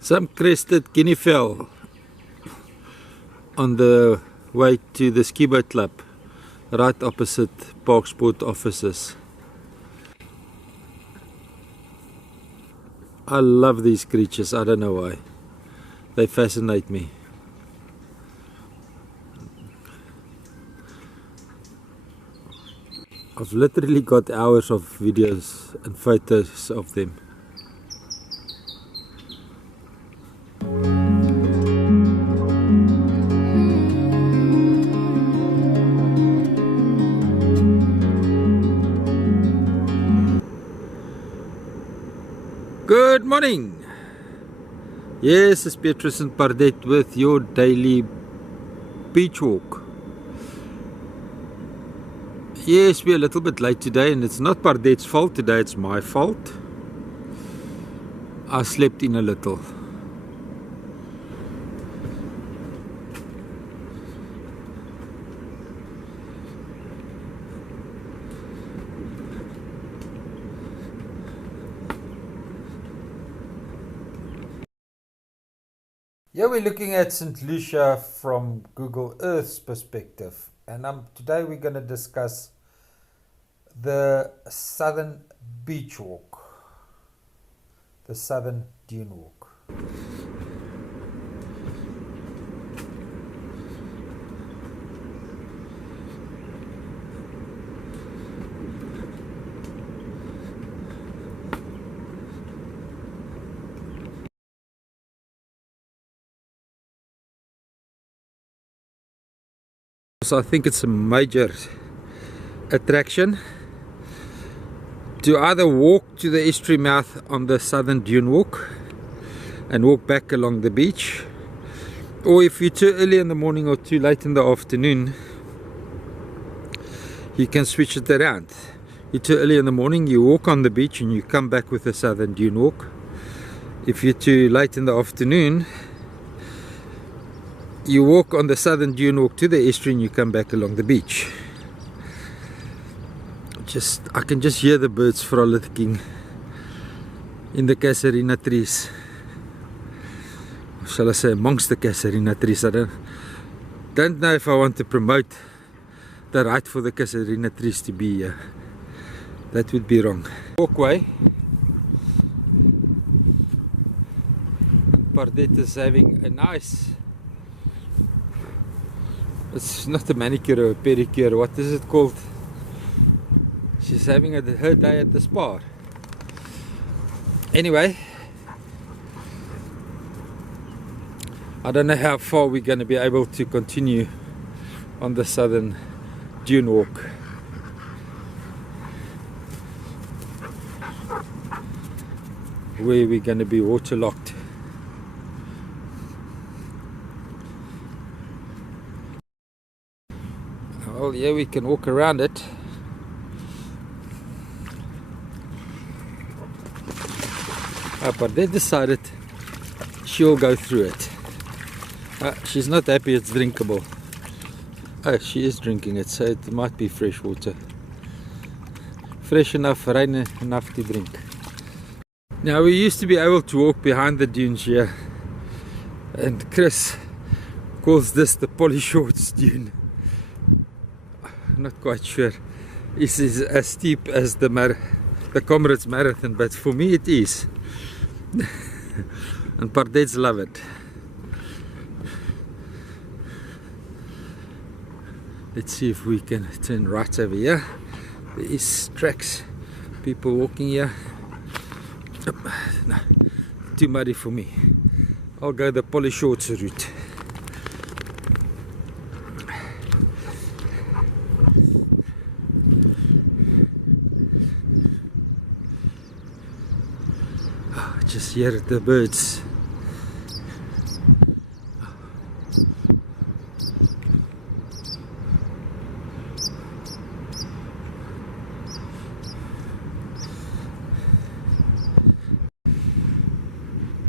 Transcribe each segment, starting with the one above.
Some crested guinea fowl on the way to the ski boat club, right opposite Parksport offices. I love these creatures, I don't know why. They fascinate me. I've literally got hours of videos and photos of them. Good morning! Yes, it's Petrus and Pardet with your daily beach walk. Yes, we're a little bit late today, and it's not Pardet's fault today, it's my fault. I slept in a little. Here we're looking at St. Lucia from Google Earth's perspective, and today we're going to discuss the Southern Beach Walk, the Southern Dune Walk. So I think it's a major attraction to either walk to the Estuary Mouth on the Southern Dune Walk and walk back along the beach, or if you're too early in the morning or too late in the afternoon, you can switch it around. You're too early in the morning, you walk on the beach and you come back with the Southern Dune Walk. If you're too late in the afternoon, you walk on the Southern Dune Walk to the estuary and you come back along the beach. I can just hear the birds frolicking in the casuarina trees. Or shall I say amongst the casuarina trees. I don't know if I want to promote the right for the casuarina trees to be here. That would be wrong. Walkway. Pardet is having a nice, it's not a manicure or a pedicure, what is it called? She's having her day at the spa. Anyway, I don't know how far we're going to be able to continue on the Southern Dune Walk. Where we're going to be waterlocked. Well, yeah, we can walk around it. But they decided she'll go through it. She's not happy it's drinkable. Oh, she is drinking it, so it might be fresh water. Fresh enough, rain enough to drink. Now, we used to be able to walk behind the dunes here, and Chris calls this the PowerShot dune. Not quite sure this is as steep as the Comrades Marathon, but for me it is. And Pardets love it. Let's see if we can turn right over here. There is tracks, people walking here. No, too muddy for me. I'll go the PowerShot route. Just hear the birds.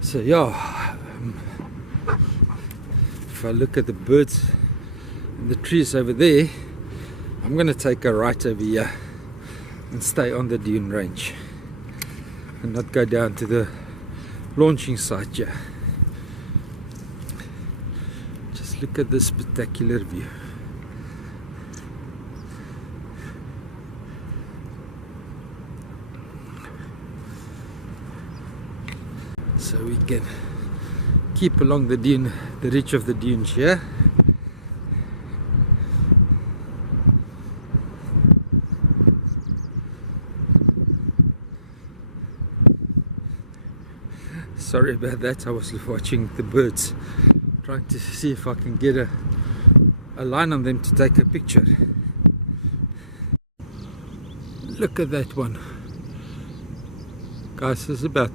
So yeah, if I look at the birds and the trees over there, I'm going to take a right over here and stay on the dune range and not go down to the launching site here. Just look at this spectacular view. So we can keep along the dune, the ridge of the dunes here. Sorry about that, I was watching the birds, trying to see if I can get a line on them to take a picture. Look at that one. Guys, this is about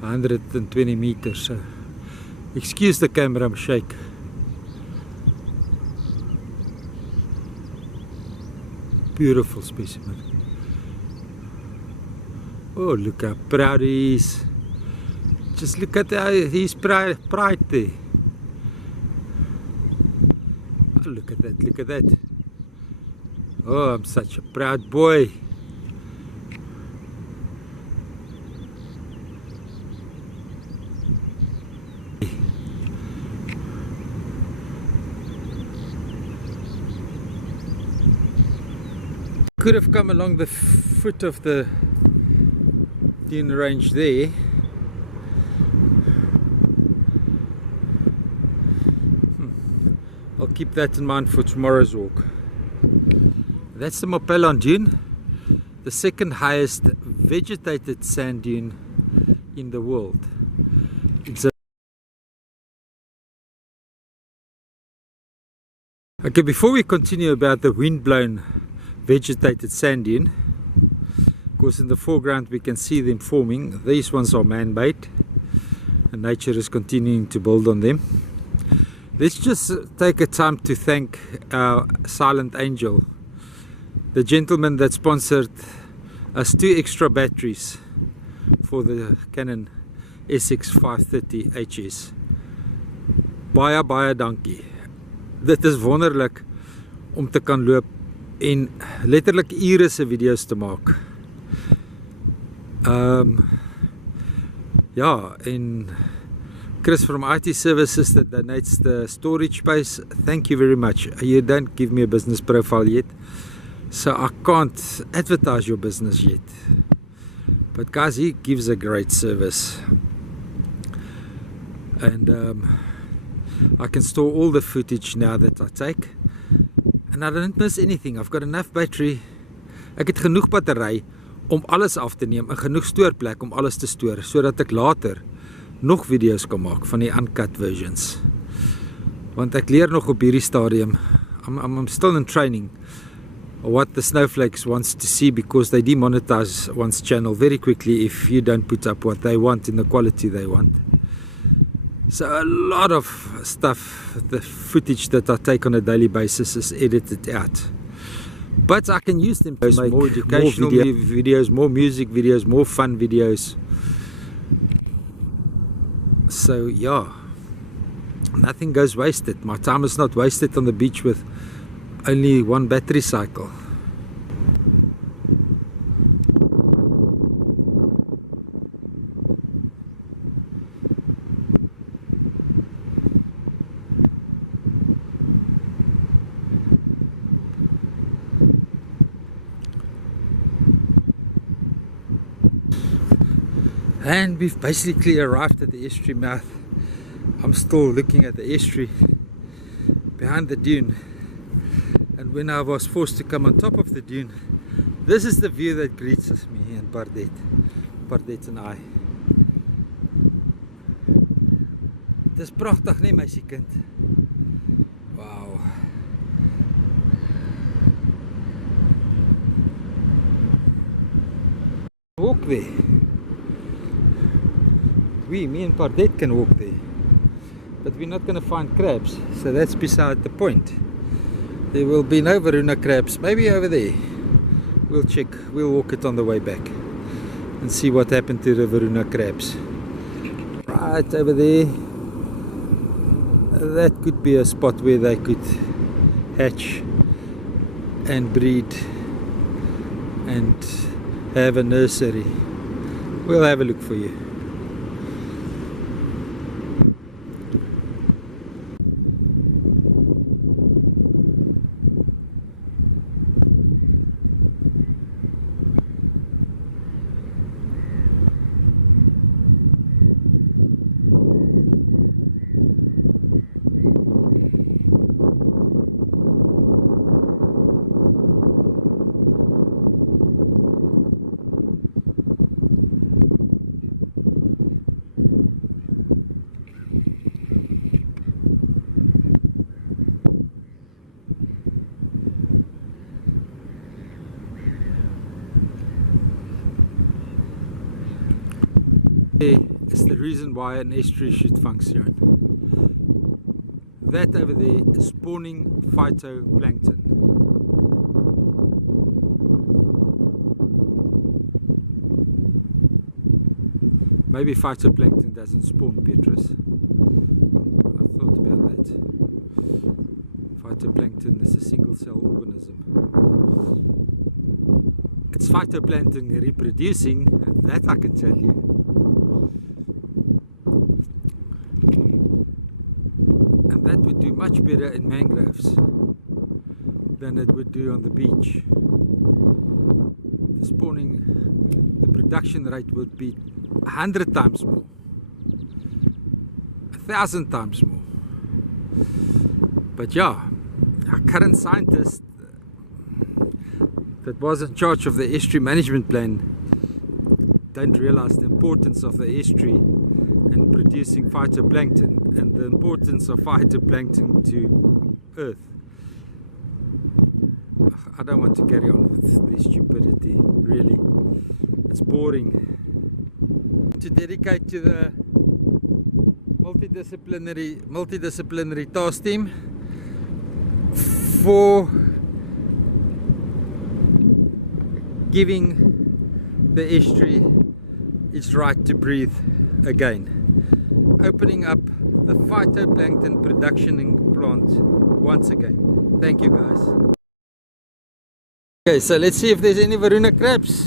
120 meters, so excuse the camera shake. Beautiful specimen. Oh, look how proud he is. Just look at his pride there. Oh, look at that, look at that. Oh, I'm such a proud boy. Could have come along the foot of the dune range there. I'll keep that in mind for tomorrow's walk. That's the Mopelon dune, the second highest vegetated sand dune in the world. It's okay, before we continue about the wind-blown vegetated sand dune, of course in the foreground we can see them forming. These ones are man-made and nature is continuing to build on them. Let's just take a time to thank our silent angel, the gentleman that sponsored us 2 extra batteries for the Canon SX530 HS. Baie dankie. Dit is wonderlik om te kan loop en letterlik ure se video's te maak. Ja, en Chris from IT Services that donates the storage space, thank you very much. You don't give me a business profile yet, so I can't advertise your business yet. But guys, he gives a great service. And I can store all the footage now that I take. And I don't miss anything. I've got enough battery. Ek het genoeg battery om alles af te neem en genoeg stoorplek om alles te stoor, sodat ek later nog video's kan maak van die uncut versions. Want ek leer nog op hierdie stadium. I'm still in training what the snowflakes wants to see, because they demonetize one's channel very quickly if you don't put up what they want in the quality they want. So a lot of stuff, the footage that I take on a daily basis is edited out. But I can use them to make more educational videos, more music videos, more fun videos. So yeah, nothing goes wasted. My time is not wasted on the beach with only 1 battery cycle. And we've basically arrived at the estuary mouth. I'm still looking at the estuary behind the dune. And when I was forced to come on top of the dune, this is the view that greets us, me and Bardet and I. Dis pragtig, nee meisiekind. Wow. Walk there. Me and Bardet can walk there, but we're not going to find crabs, so that's beside the point. There will be no Varuna crabs, maybe over there. We'll check, we'll walk it on the way back and see what happened to the Varuna crabs. Right over there, that could be a spot where they could hatch and breed and have a nursery. We'll have a look for you. the reason why an estuary should function. That over there is spawning phytoplankton. Maybe phytoplankton doesn't spawn, Petrus. I thought about that. Phytoplankton is a single cell organism. It's phytoplankton reproducing, that I can tell you. And that would do much better in mangroves than it would do on the beach. The spawning, the production rate would be 100 times more, 1,000 times more. But yeah, our current scientist that was in charge of the estuary management plan don't realize the importance of the estuary in producing phytoplankton and the importance of phytoplankton to Earth. I don't want to carry on with this stupidity, really. It's boring. To dedicate to the multidisciplinary task team for giving the estuary its right to breathe again, opening up the phytoplankton production plant once again. Thank you, guys. Okay, so let's see if there's any Varuna crabs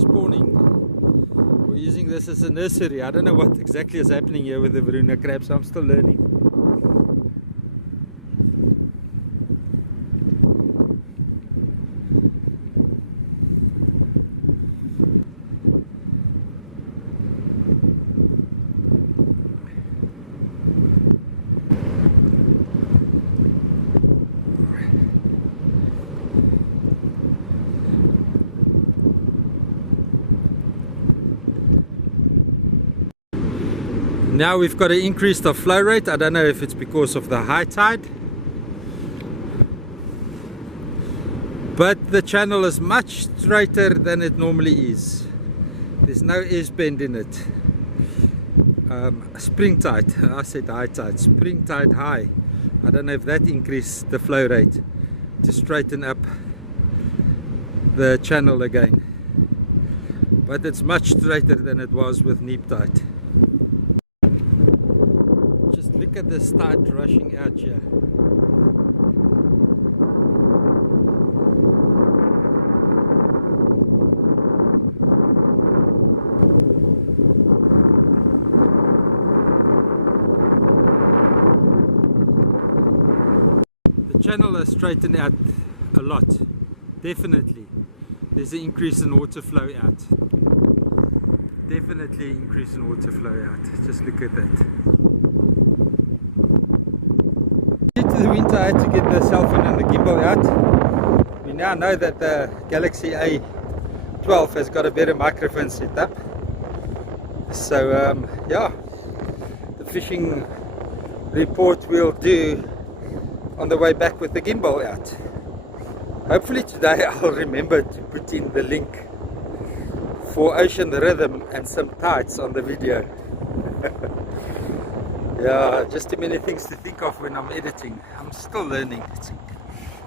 spawning. We're using this as a nursery. I don't know what exactly is happening here with the Varuna crabs. I'm still learning. Now we've got an increase of flow rate. I don't know if it's because of the high tide, but the channel is much straighter than it normally is. There's no S bend in it. Spring tide, I said high tide, spring tide high. I don't know if that increased the flow rate to straighten up the channel again, but it's much straighter than it was with neap tide. Look at this tide rushing out here. The channel has straightened out a lot, definitely. There's an increase in water flow out. Definitely increase in water flow out. Just look at that. Due to the winter, I had to get the cell phone and the gimbal out. We now know that the Galaxy A12 has got a better microphone setup. So yeah, the fishing report we'll do on the way back with the gimbal out. Hopefully today I'll remember to put in the link for Ocean Rythm and some tides on the video. Yeah, just too many things to think of when I'm editing. I'm still learning.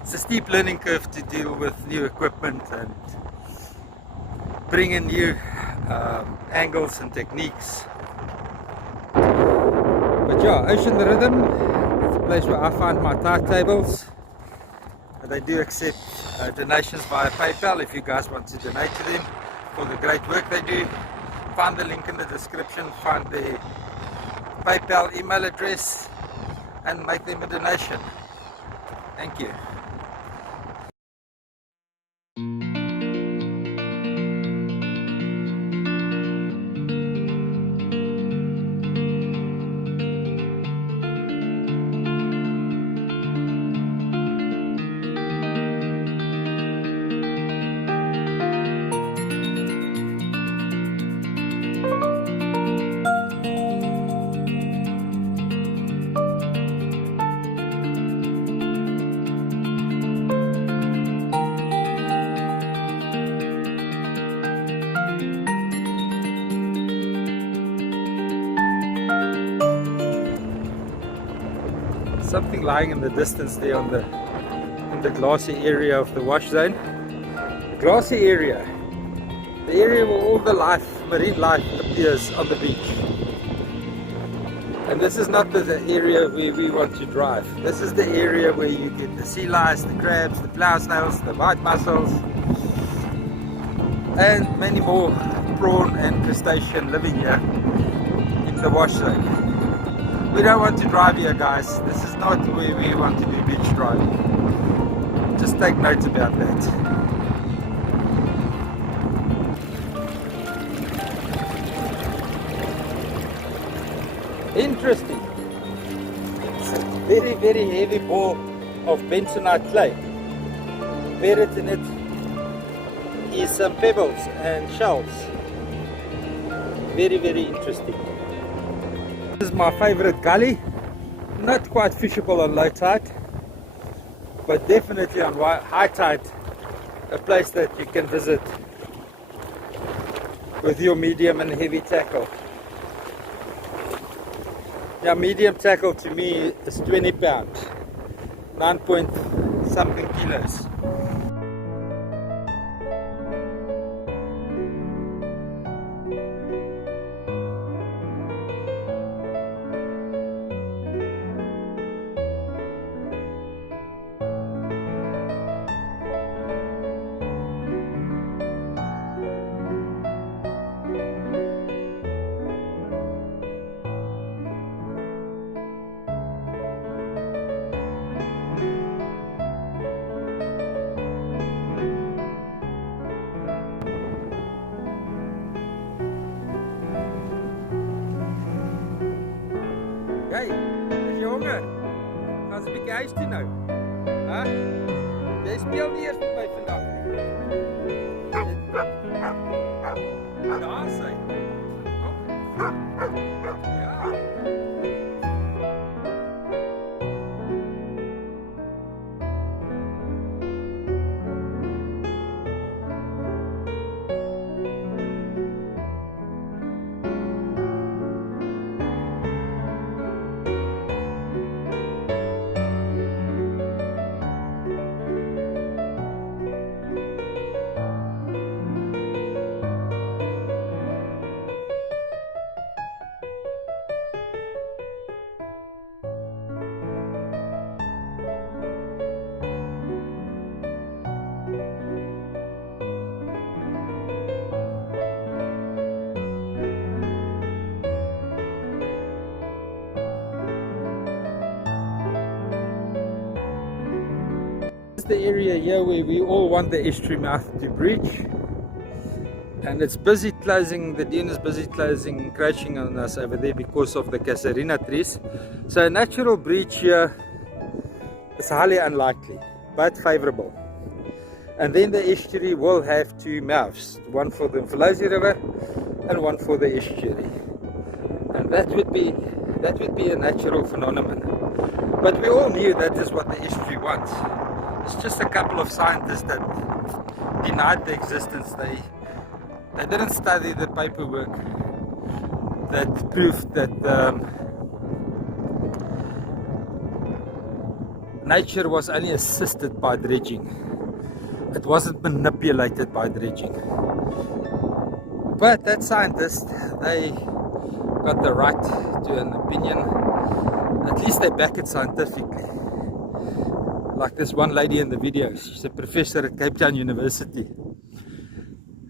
It's a steep learning curve to deal with new equipment and bring in new angles and techniques. But yeah, Ocean Rythm, it's a place where I find my tide tables. They do accept donations via PayPal if you guys want to donate to them for the great work they do. Find the link in the description, find the PayPal email address and make them a donation. Thank you. something lying in the distance there on the glassy area of the wash zone. The glassy area, the area where all the life, marine life, appears on the beach. And this is not the area where we want to drive. This is the area where you get the sea lice, the crabs, the plough snails, the white mussels, and many more prawn and crustacean living here in the wash zone. We don't want to drive here, guys. This is not where we want to do beach driving. Just take note about that. Interesting. It's a very, very heavy ball of bentonite clay. Embedded in it is some pebbles and shells. Very, very interesting. This is my favorite gully. Not quite fishable on low tide, but definitely on high tide, a place that you can visit with your medium and heavy tackle. Yeah, medium tackle to me is 20 pound, 9 point something kilos. Hey, is je honger? Gaan ze een beetje huis toe nou? Huh? Jy speel nie eers met my vandag nie. Daar is hy. Kom. Ja. The area here where we all want the estuary mouth to breach, and it's busy closing. The dune is busy closing, encroaching on us over there because of the casuarina trees. So a natural breach here is highly unlikely but favorable. And then the estuary will have two mouths, one for the Mfolozi River and one for the estuary, and that would be a natural phenomenon. But we all knew that is what the estuary wants. It's just a couple of scientists that denied the existence. They didn't study the paperwork that proved that nature was only assisted by dredging. It wasn't manipulated by dredging. But that scientist, they got the right to an opinion. At least they back it scientifically. Like this one lady in the video, she's a professor at Cape Town University,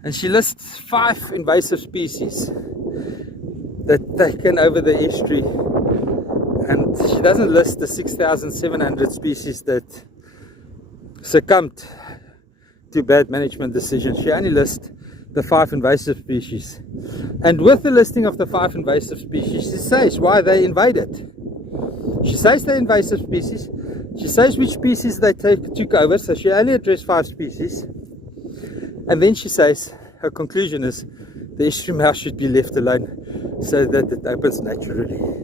and she lists 5 invasive species that taken over the estuary, and she doesn't list the 6,700 species that succumbed to bad management decisions. She only lists the 5 invasive species, and with the listing of the 5 invasive species, she says why they invaded. She says they're invasive species. She says which species they took over, so she only addressed 5 species. And then she says, her conclusion is, the estuary mouth should be left alone so that it opens naturally.